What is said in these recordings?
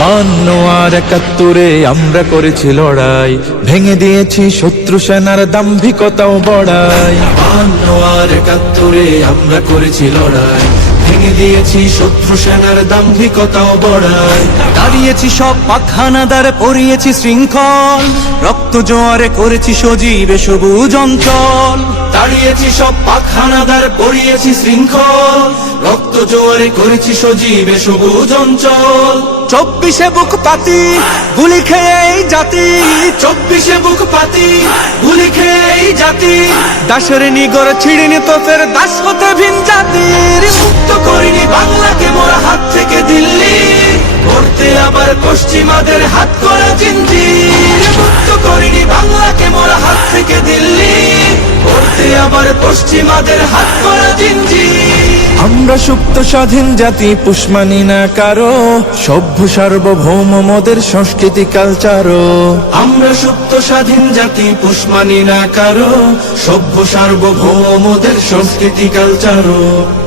বান্ন আর একাত্তরে আমরা করেছি লড়াই। ভেঙে দিয়েছি শত্রু সেনার দাম্ভিকতাও বড়াই। বান্ন আর একাত্তরে আমরা করেছি লড়াই। ভেঙে দিয়েছি শত্রু দাম্ভিকতাও বড়াই। দাঁড়িয়েছি সব পাখানাদার, পরিয়েছি শৃঙ্খল। রক্ত জোয়ারে করেছি সজীবে সবুজ অঞ্চল। দাঁড়িয়েছি সব পাখানাদার পরিয়েছি শৃঙ্খল। রক্ত জোয়ারে করেছি সজীবে সবুজ অঞ্চল। চব্বিশে বুক পাতি গুলি খেয়ে এই জাতি। চব্বিশে বুক পাতি গুলি খেয়ে এই জাতি। দাসের নিগর ছিড়িনি তো ফের দাস হতে ভিন জাতির। মুক্ত করিনি বাংলাকে মোরা হাত থেকে দিল্লি। করতে আবার পশ্চিমাদের হাত করা জিঞ্জির মুক্ত করিনি বাংলাকে মোরা হাত থেকে দিল্লি। আবার পশ্চিমাদের হাত করা আমরা সুপ্ত স্বাধীন জাতি পুষ্মানি না কারও। সভ্য সার্বভৌম মোদের সংস্কৃতি কালচারও। আমরা সুপ্ত স্বাধীন জাতি পুষ্মানি না কারও। সভ্য সার্বভৌম মোদের সংস্কৃতি কালচারও।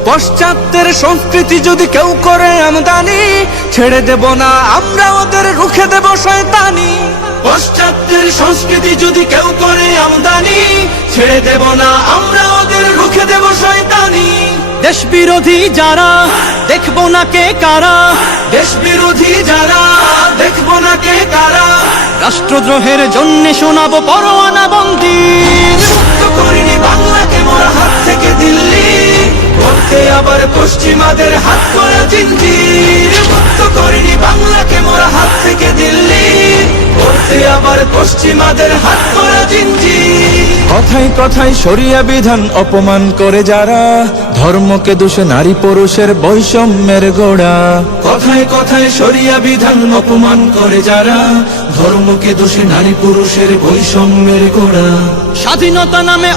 পশ্চাত্যের সংস্কৃতি যদি কেউ করে আমদানি ছেড়ে দেব না আমরা ওদের রুখে দেব শয়তানি। পশ্চাত্যের সংস্কৃতি যদি কেউ করে আমদানি ছেড়ে দেব না আমরা ওদের রুখে দেব শয়তানি। দেশ বিরোধী যারা দেখব না কে কারা। দেশ বিরোধী যারা দেখব না কে কারা। রাষ্ট্রদ্রোহের জন্য শোনাবো পরোয়ানা বন্দি। মুক্ত করিনি বাংলাকে মোরা হাত থেকে দিল্লি। করতে আবার পশ্চিমাদের হাত করা জিঞ্জির মুক্ত করিনি বাংলাকে মোরা হাত থেকে দিল্লি। করতে আবার পশ্চিমাদের হাত করা জিঞ্জির কথায় কথায় সরিয়া বিধান অপমান করে যারা, ধর্মকে দোষে নারী পুরুষের বৈষম্যের গোড়া। কথায় কথায় সরিয়া বিধান অপমান করে যারা, ধর্মকে দোষে নারী পুরুষের বৈষম্যের গোড়া। স্বাধীনতা নামে